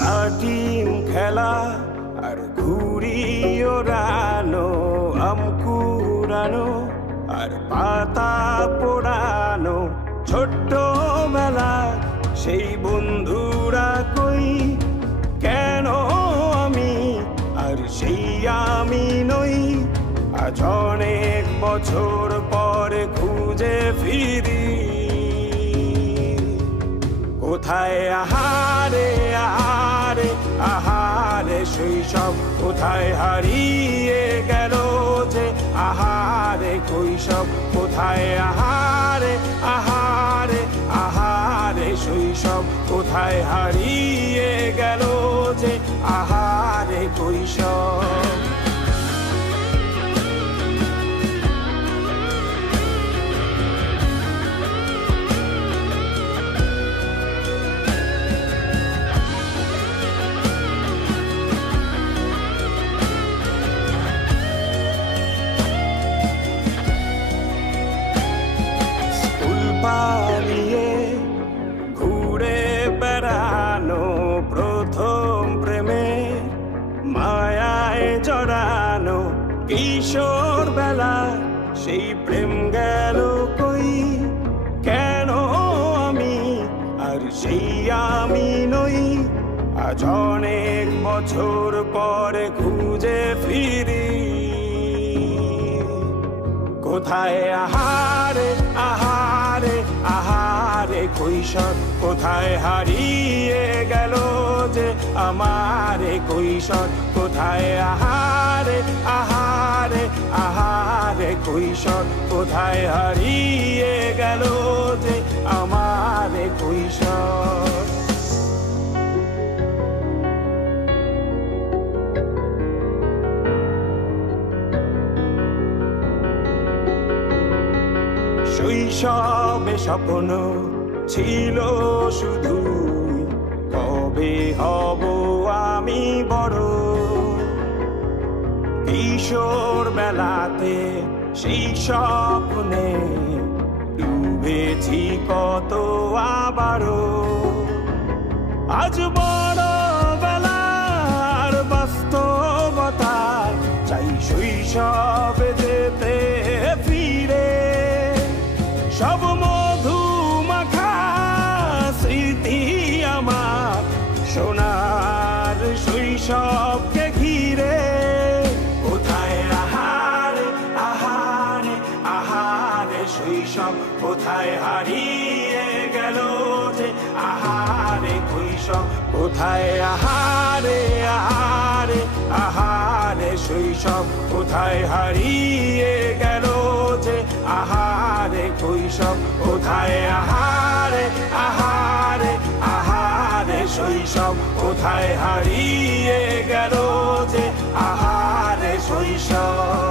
লাটিম খেলা আর ঘুড়ি ওড়ানো, আম কুড়ানো আর পাতা পোড়ানো, ছোট্টবেলা সেই বন্ধুরা কই, কেন আমি আর সেই আমি নই। আজ অনেক বছর পরে খুঁজে ফিরি, কোথায় আহারে আহারে আহারে শৈশব, কোথায় হারিয়ে গেল যে আহারে কৈশব, কোথায় আহারে আহারে আহারে শৈশব, কোথায় হারিয়ে গেল যে আহারে কৈশব। পালিয়ে ঘুরে বেড়ানো, প্রথম প্রেমে মায়ায় জড়ানো, কিশোর বেলা সেই প্রেম গেল কই, কেন আমি আর সেই আমি নই। আজ অনেক বছর পরে খুঁজে ফিরি, কোথায় আহারে আহারে আহারে কৈশোর, কোথায় হারিয়ে গেল যে আমারে কৈশোর, কোথায় আহারে আহারে আহারে কৈশোর, কোথায় হারিয়ে গেল যে আমারে কৈশোর। শৈশবে স্বপ্ন ছিল শুধু, কবে হব আমি বড়। কিশোর বেলাতে সেই স্বপ্নে ডুবেছি কত আবারও, আজ বড় বেলার বাস্তবতায় চাই শৈশবে যেতে ফিরে। সব মধু মাখা স্মৃতি আমার সোনার শৈশবকে ঘিরে, কোথায় আহারে আহারে আহারে শৈশব, কোথায় হারিয়ে গেল যে আহারে কৈশোর, কোথায় আহারে আহারে আহারে শৈশব, কোথায় হারিয়ে গেল যে আহারে কৈশোর, কোথায় আহারে আহারে আহারে শৈশব, কোথায় হারিয়ে গেল যে আহারে শৈশব।